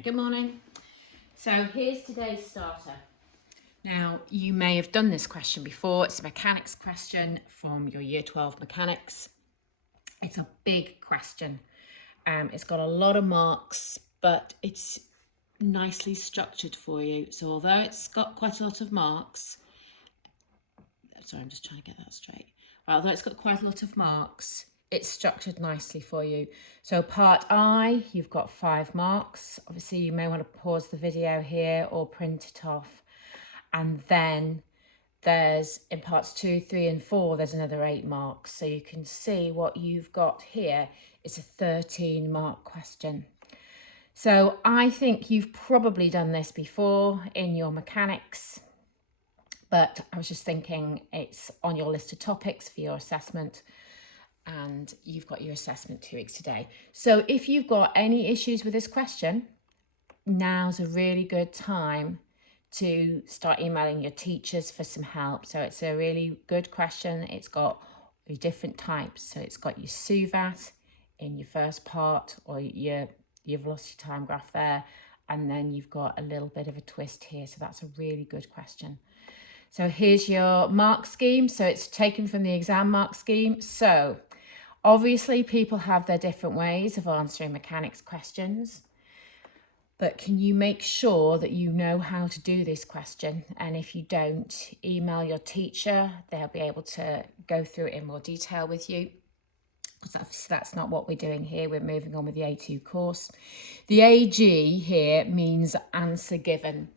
Right, good morning. So here's today's starter. Now, you may have done this question before. It's a mechanics question from your Year 12 mechanics. It's a big question. It's got a lot of marks, but it's nicely structured for you. So although it's got quite a lot of marks, sorry, I'm just trying to get that straight. Although it's got quite a lot of marks, it's structured nicely for you. So part I, you've got 5 marks. Obviously, you may want to pause the video here or print it off. And then there's, in parts 2, 3 and 4, there's another 8 marks. So you can see what you've got here is a 13-mark question. So I think you've probably done this before in your mechanics, but I was just thinking it's on your list of topics for your assessment, and you've got your assessment 2 weeks today. So if you've got any issues with this question, now's a really good time to start emailing your teachers for some help. So it's a really good question. It's got your different types. So it's got your SUVAT in your first part, or your velocity time graph there, and then you've got a little bit of a twist here. So that's a really good question. So here's your mark scheme. So it's taken from the exam mark scheme. So obviously people have their different ways of answering mechanics questions, but can you make sure that you know how to do this question? And if you don't, email your teacher. They'll be able to go through it in more detail with you, because that's not what we're doing here. We're moving on with the A2 course. The AG here means answer given.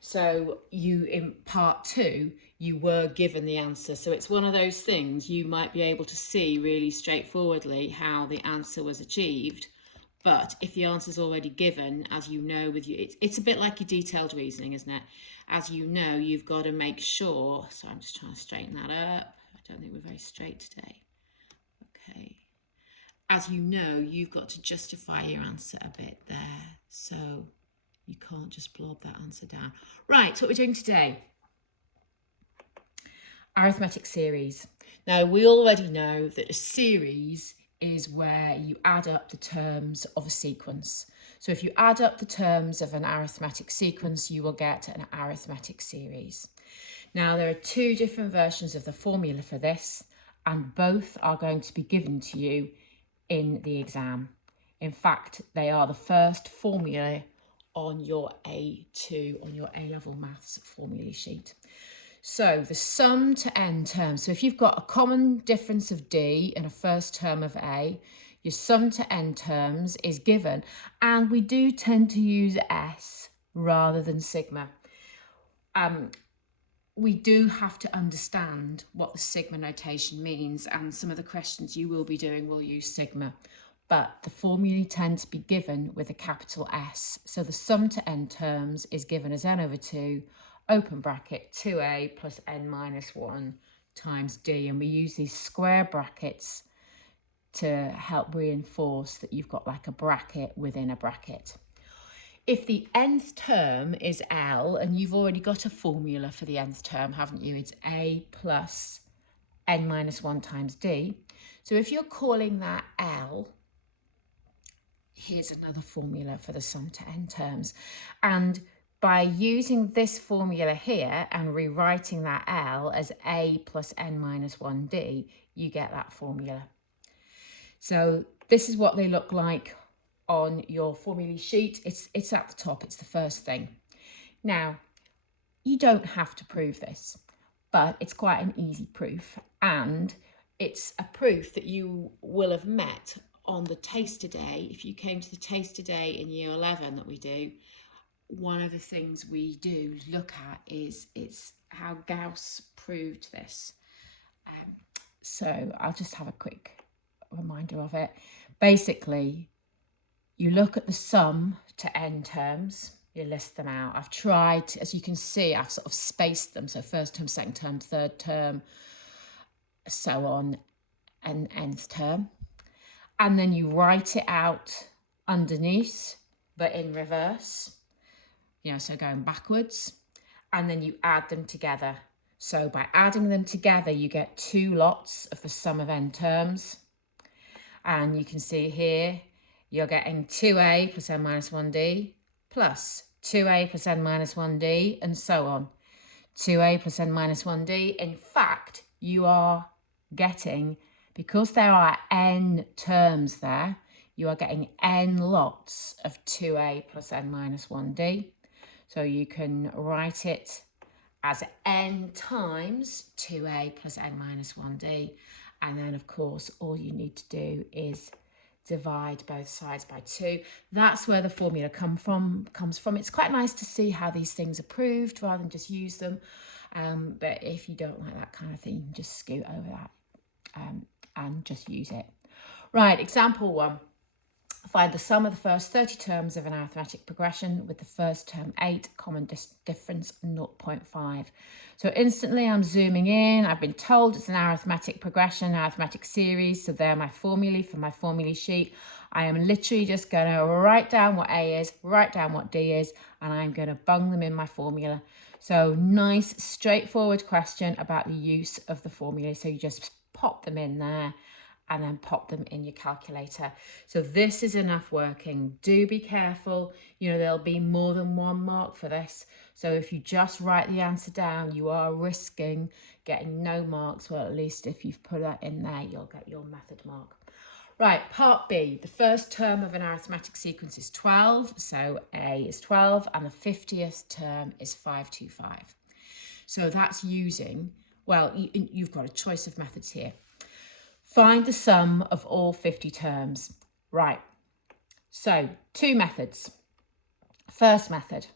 So you, in part 2, you were given the answer. So it's one of those things you might be able to see really straightforwardly how the answer was achieved. But if the answer is already given, as you know, with you, it's a bit like your detailed reasoning, isn't it? As you know, you've got to make sure. So I'm just trying to straighten that up. I don't think we're very straight today. Okay. As you know, you've got to justify your answer a bit there. So you can't just blob that answer down. Right, what we're doing today. Arithmetic series. Now, we already know that a series is where you add up the terms of a sequence. So if you add up the terms of an arithmetic sequence, you will get an arithmetic series. Now, there are 2 different versions of the formula for this, and both are going to be given to you in the exam. In fact, they are the first formula on your A2, on your A-level maths formula sheet. So the sum to n terms. So if you've got a common difference of D and a first term of A, your sum to n terms is given. And we do tend to use S rather than sigma. We do have to understand what the sigma notation means, and some of the questions you will be doing will use sigma. But the formulae tend to be given with a capital S. So the sum to n terms is given as n over 2, open bracket, 2a plus n minus 1 times d. And we use these square brackets to help reinforce that you've got like a bracket within a bracket. If the nth term is L, and you've already got a formula for the nth term, haven't you? It's a plus n minus 1 times d. So if you're calling that L, here's another formula for the sum to n terms. And by using this formula here and rewriting that L as a plus n minus 1d, you get that formula. So this is what they look like on your formula sheet. It's at the top, it's the first thing. Now, you don't have to prove this, but it's quite an easy proof, and it's a proof that you will have met on the taster day. If you came to the taster day in year 11 that we do, one of the things we do look at is how Gauss proved this. So I'll just have a quick reminder of it. Basically, you look at the sum to n terms, you list them out. I've tried, as you can see, I've sort of spaced them. So first term, second term, third term, so on, and nth term. And then you write it out underneath, but in reverse. You know, so going backwards, and then you add them together. So by adding them together, you get 2 lots of the sum of n terms. And you can see here, you're getting 2a plus n minus 1d plus 2a plus n minus 1d, and so on. 2a plus n minus 1d. In fact, you are getting, because there are n terms there, you are getting n lots of 2a plus n minus 1d. So you can write it as n times 2a plus n minus 1d. And then, of course, all you need to do is divide both sides by 2. That's where the formula comes from. It's quite nice to see how these things are proved rather than just use them. But if you don't like that kind of thing, you can just scoot over that and just use it. Right, example 1. Find the sum of the first 30 terms of an arithmetic progression with the first term 8, common difference 0.5. So instantly I'm zooming in. I've been told it's an arithmetic progression, arithmetic series. So they're my formulae for my formulae sheet. I am literally just going to write down what A is, write down what D is, and I'm going to bung them in my formula. So nice, straightforward question about the use of the formula. So you just pop them in there and then pop them in your calculator. So this is enough working. Do be careful. You know, there'll be more than 1 mark for this. So if you just write the answer down, you are risking getting no marks. Well, at least if you've put that in there, you'll get your method mark. Right, part B. The first term of an arithmetic sequence is 12. So A is 12 and the 50th term is 525. So that's using, well, you've got a choice of methods here. Find the sum of all 50 terms. Right, so 2 methods. First method.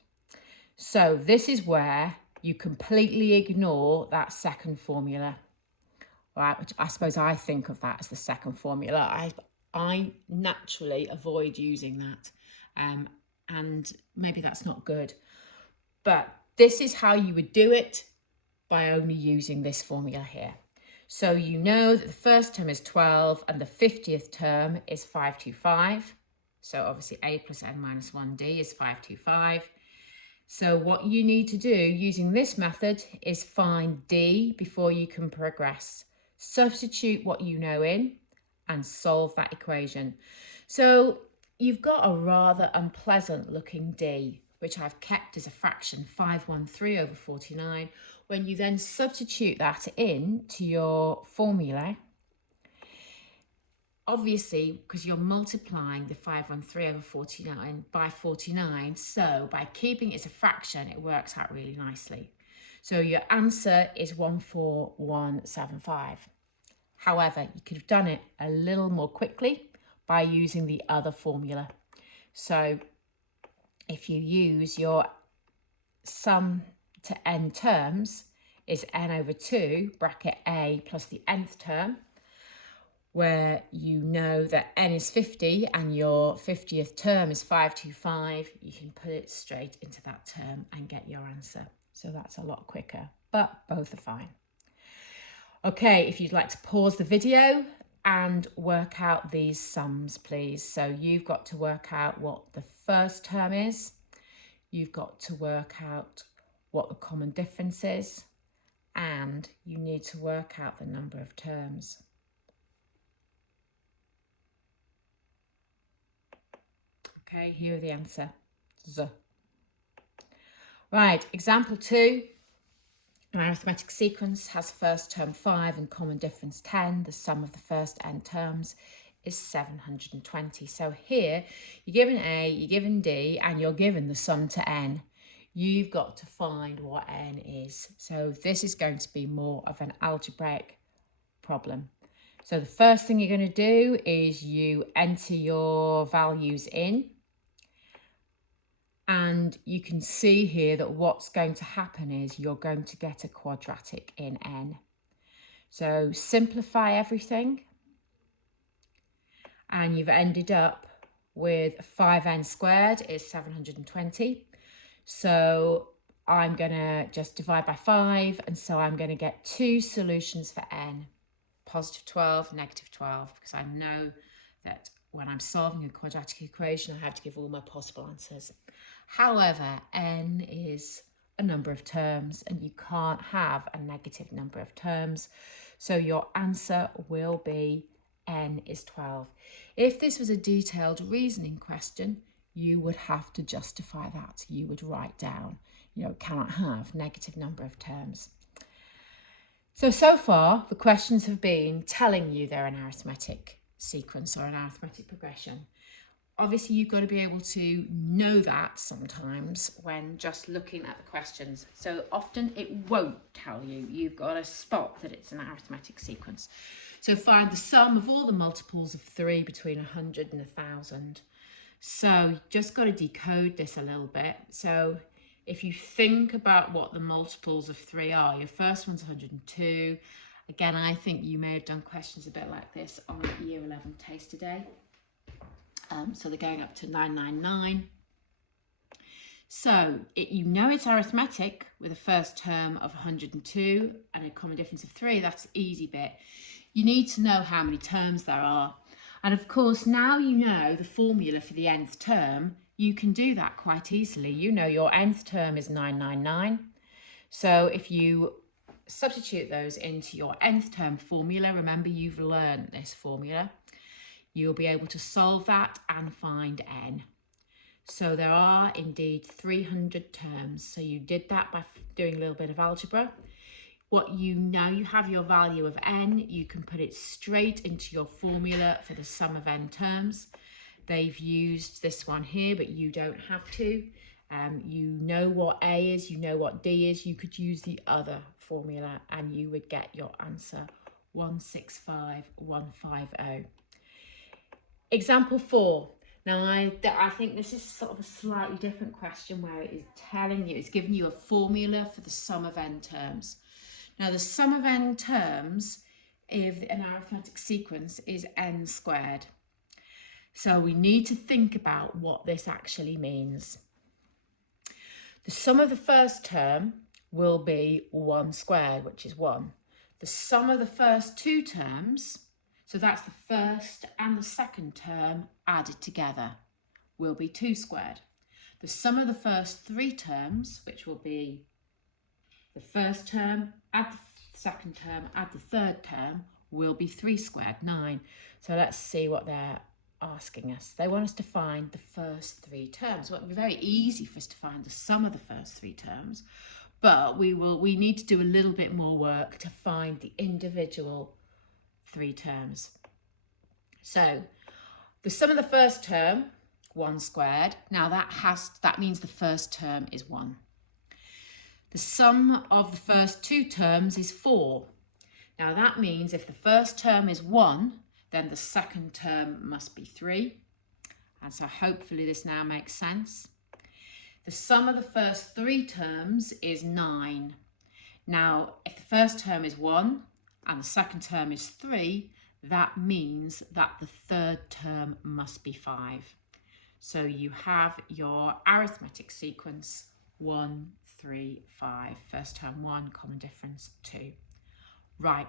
So this is where you completely ignore that second formula, right? Which I suppose I think of that as the second formula. I naturally avoid using that, and maybe that's not good. But this is how you would do it by only using this formula here. So you know that the first term is 12 and the 50th term is 525. So obviously A plus n minus 1d is 525. So what you need to do using this method is find D before you can progress. Substitute what you know in and solve that equation. So you've got a rather unpleasant looking D, which I've kept as a fraction, 513 over 49. When you then substitute that in to your formula, obviously, because you're multiplying the 513 over 49 by 49, so by keeping it as a fraction, it works out really nicely. So your answer is 14175. However, you could have done it a little more quickly by using the other formula. So if you use your sum to n terms is n over 2 bracket a plus the nth term, where you know that n is 50 and your 50th term is 525, you can put it straight into that term and get your answer. So that's a lot quicker, but both are fine. Okay, if you'd like to pause the video and work out these sums, please. So you've got to work out what the first term is. You've got to work out what the common difference is, and you need to work out the number of terms. Okay, here are the answer. Right, example 2. An arithmetic sequence has first term 5 and common difference 10. The sum of the first n terms is 720. So here, you're given A, you're given D, and you're given the sum to n. You've got to find what n is. So this is going to be more of an algebraic problem. So the first thing you're going to do is you enter your values in. And you can see here that what's going to happen is you're going to get a quadratic in n. So simplify everything. And you've ended up with 5n squared is 720. So I'm going to just divide by 5. And so I'm going to get 2 solutions for n. Positive 12, negative 12. Because I know that when I'm solving a quadratic equation, I have to give all my possible answers. However, n is a number of terms and you can't have a negative number of terms. So your answer will be n is 12. If this was a detailed reasoning question, you would have to justify that. You would write down, cannot have negative number of terms. So far, the questions have been telling you they're an arithmetic sequence or an arithmetic progression. Obviously, you've got to be able to know that sometimes when just looking at the questions. So often it won't tell you. You've got to spot that it's an arithmetic sequence. So find the sum of all the multiples of 3 between 100 and 1,000. So you just got to decode this a little bit. So if you think about what the multiples of 3 are, your first one's 102. Again, I think you may have done questions a bit like this on Year 11 Taster Day. So they're going up to 999. So it's arithmetic with a first term of 102 and a common difference of 3. That's the easy bit. You need to know how many terms there are. And of course, now you know the formula for the nth term, you can do that quite easily. Your nth term is 999. So if you substitute those into your nth term formula, remember you've learned this formula, you'll be able to solve that and find n. So there are indeed 300 terms. So you did that by doing a little bit of algebra. Now you have your value of n, you can put it straight into your formula for the sum of n terms. They've used this one here, but you don't have to. You know what A is, you know what D is. You could use the other formula and you would get your answer 165150. Example 4. Now, I think this is sort of a slightly different question where it is telling you, it's giving you a formula for the sum of n terms. Now, the sum of n terms of an arithmetic sequence is n squared. So we need to think about what this actually means. The sum of the first term will be 1 squared, which is 1. The sum of the first 2 terms, so that's the first and the second term added together, will be 2 squared. The sum of the first 3 terms, which will be the first term, add the second term, add the third term, will be 3 squared, 9. So let's see what they're asking us. They want us to find the first 3 terms. Well, it would be very easy for us to find the sum of the first 3 terms, but we need to do a little bit more work to find the individual 3 terms. So the sum of the first term, 1 squared. Now that means the first term is 1. The sum of the first 2 terms is 4. Now that means if the first term is 1, then the second term must be 3. And so hopefully this now makes sense. The sum of the first 3 terms is 9. Now, if the first term is 1 and the second term is 3, that means that the third term must be 5. So you have your arithmetic sequence 1, 3, 5. First term 1, common difference 2. Right,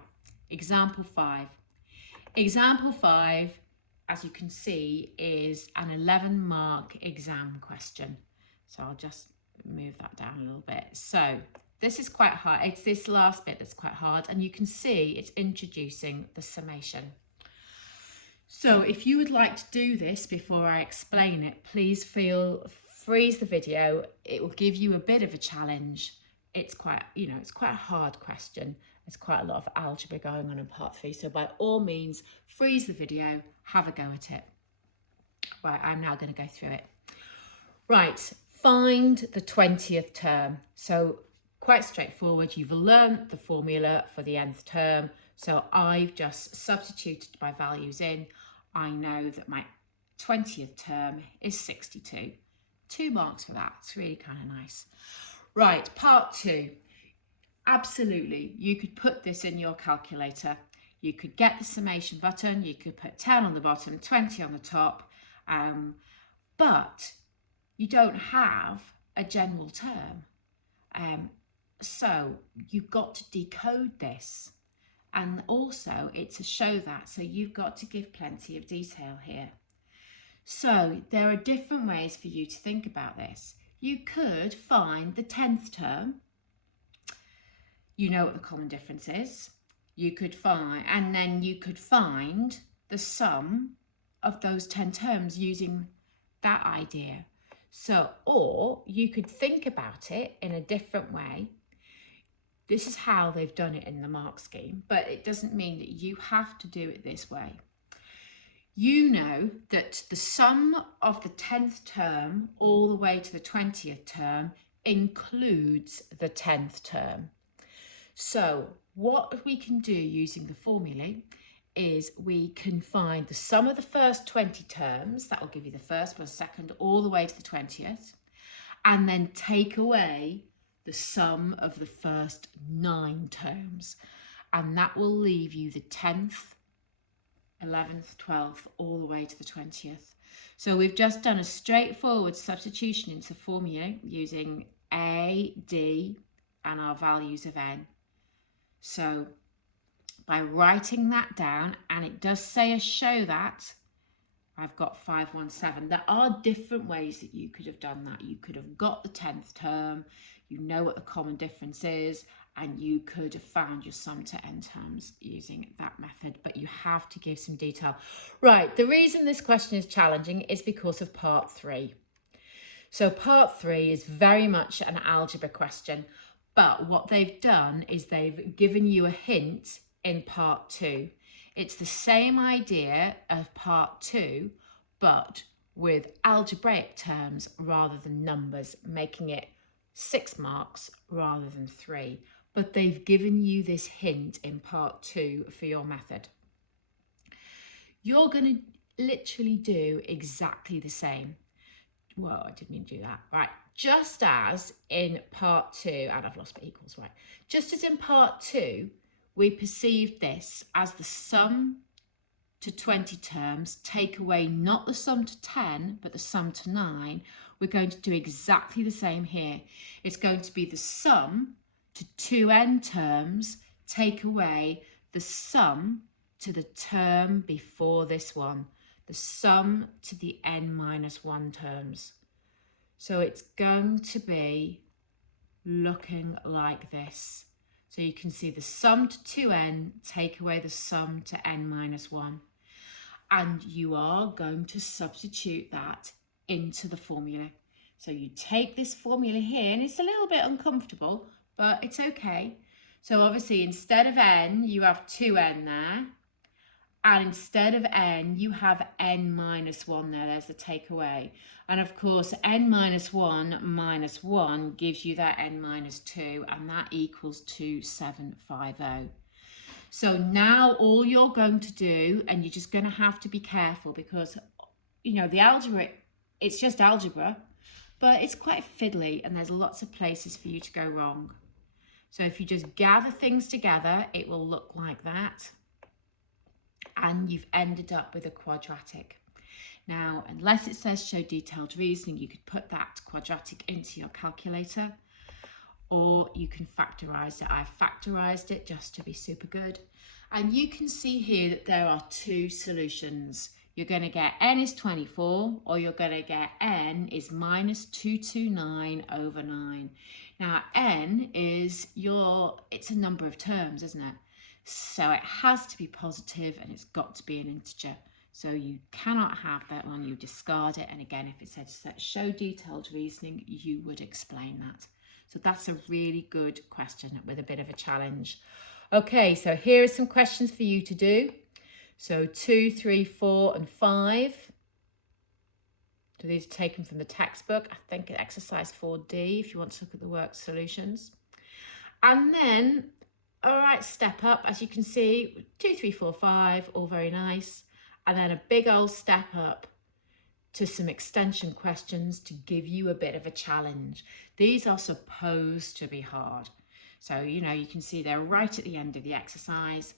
example 5. Example 5, as you can see, is an 11-mark exam question. So I'll just move that down a little bit. So this is quite hard. It's this last bit that's quite hard. And you can see it's introducing the summation. So if you would like to do this before I explain it, please freeze the video. It will give you a bit of a challenge. It's quite a hard question. There's quite a lot of algebra going on in part 3. So by all means, freeze the video, have a go at it. Right, I'm now going to go through it. Right, find the 20th term. So quite straightforward. You've learnt the formula for the nth term. So I've just substituted my values in. I know that my 20th term is 62. 2 marks for that. It's really kind of nice. Right, part 2. Absolutely, you could put this in your calculator. You could get the summation button, you could put 10 on the bottom, 20 on the top, but you don't have a general term. So you've got to decode this. And also it's a show that, so you've got to give plenty of detail here. So there are different ways for you to think about this. You could find the 10th term. You know what the common difference is. You could find the sum of those 10 terms using that idea. So, or you could think about it in a different way. This is how they've done it in the mark scheme, but it doesn't mean that you have to do it this way. You know that the sum of the 10th term all the way to the 20th term includes the 10th term. So what we can do using the formulae is we can find the sum of the first 20 terms, that will give you the first plus second all the way to the 20th, and then take away the sum of the first 9 terms, and that will leave you the 10th, 11th, 12th, all the way to the 20th. So we've just done a straightforward substitution into formula using A, D, and our values of n. So by writing that down, and it does say show that, I've got 517. There are different ways that you could have done that. You could have got the 10th term, you know what the common difference is, and you could have found your sum to n terms using that method, but you have to give some detail. Right, the reason this question is challenging is because of part 3. So part 3 is very much an algebra question, but what they've done is they've given you a hint in part 2. It's the same idea of part 2, but with algebraic terms rather than numbers, making it 6 marks rather than 3. But they've given you this hint in part 2 for your method. You're going to literally do exactly the same. Well, I didn't mean to do that. Right, just as in part 2, and I've lost my equals, right. Just as in part 2, we perceived this as the sum to 20 terms, take away not the sum to 10, but the sum to 9. We're going to do exactly the same here. It's going to be the sum to 2n terms, take away the sum to the term before this one, the sum to the n minus 1 terms. So it's going to be looking like this. So you can see the sum to 2n, take away the sum to n minus 1. And you are going to substitute that into the formula. So you take this formula here, and it's a little bit uncomfortable, but it's okay. So obviously instead of n, you have 2n there. And instead of n, you have n minus 1 there. There's the takeaway. And of course, n minus 1 minus 1 gives you that n minus 2, and that equals 2750. So now all you're going to do, and you're just going to have to be careful because, you know, the algebra, it's just algebra, but it's quite fiddly and there's lots of places for you to go wrong. So if you just gather things together, it will look like that. And you've ended up with a quadratic. Now, unless it says show detailed reasoning, you could put that quadratic into your calculator, or you can factorize it. I've factorized it just to be super good. And you can see here that there are 2 solutions. You're going to get n is 24, or you're going to get n is minus 229 over 9. Now, n is it's a number of terms, isn't it? So it has to be positive and it's got to be an integer. So you cannot have that one, you discard it. And again, if it says show detailed reasoning, you would explain that. So that's a really good question with a bit of a challenge. Okay, so here are some questions for you to do. So 2, 3, 4, and 5. So these are taken from the textbook. I think exercise 4D, if you want to look at the work solutions. And then, all right, step up, as you can see, 2, 3, 4, 5, all very nice. And then a big old step up to some extension questions to give you a bit of a challenge. These are supposed to be hard. So, you know, you can see they're right at the end of the exercise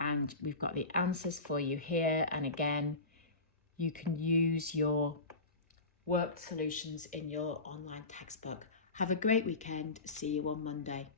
and we've got the answers for you here. And again, you can use your worked solutions in your online textbook. Have a great weekend. See you on Monday.